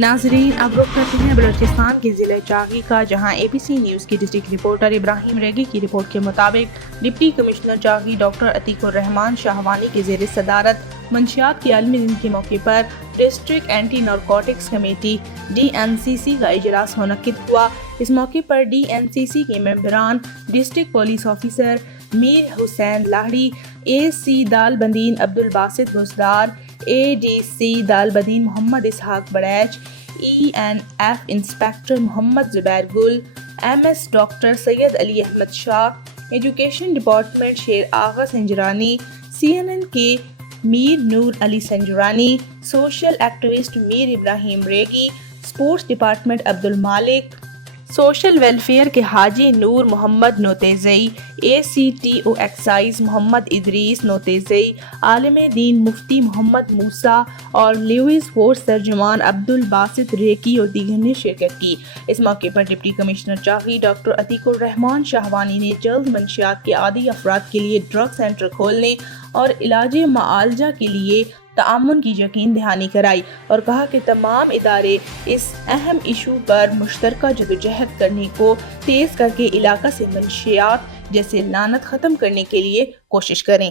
ناظرین اب رخ کرتے ہیں بلوچستان کے ضلع چاغی کا، جہاں اے بی سی نیوز کی ڈسٹرکٹ رپورٹر ابراہیم ریگی کی رپورٹ کے مطابق deputy commissioner Chagai doctor Atiq ur Rehman Shahwani کی زیر صدارت منشیات کے عالمی دن کے موقع پر district anti narcotics committee DNCC کا اجلاس منعقد ہوا۔ اس موقع پر DNCC کے ممبران، district police officer Mir Hussain Lahri, AC Dalbandin Abdul Basit Buzdar, ADC Dalbandin Muhammad Ishaq Barech, ENF inspector Muhammad Zubair Gul, MS doctor Syed Ali Ahmed Shah, education department Sher Agha Sanjrani, CNN کے Mir Noor Ali Sanjrani, social activist Mir Ibrahim Rigi, sports department Abdul Malik, social welfare کے حاجی نور محمد نوتیزئی، ACTO ایکسائز محمد ادریس نوتیزئی، عالم دین مفتی محمد موسیٰ اور لیویز فورس ترجمان عبدالباسط ریکی اور دیگر نے شرکت کی۔ اس موقع پر deputy commissioner Chagai doctor Atiq ur Rehman Shahwani نے جلد منشیات کے عادی افراد کے لیے ڈرگ سینٹر کھولنے اور علاج معالجہ کے لیے تعاون کی یقین دہانی کرائی اور کہا کہ تمام ادارے اس اہم ایشو پر مشترکہ جدوجہد کرنے کو تیز کر کے علاقہ سے منشیات جیسے لعنت ختم کرنے کے لیے کوشش کریں۔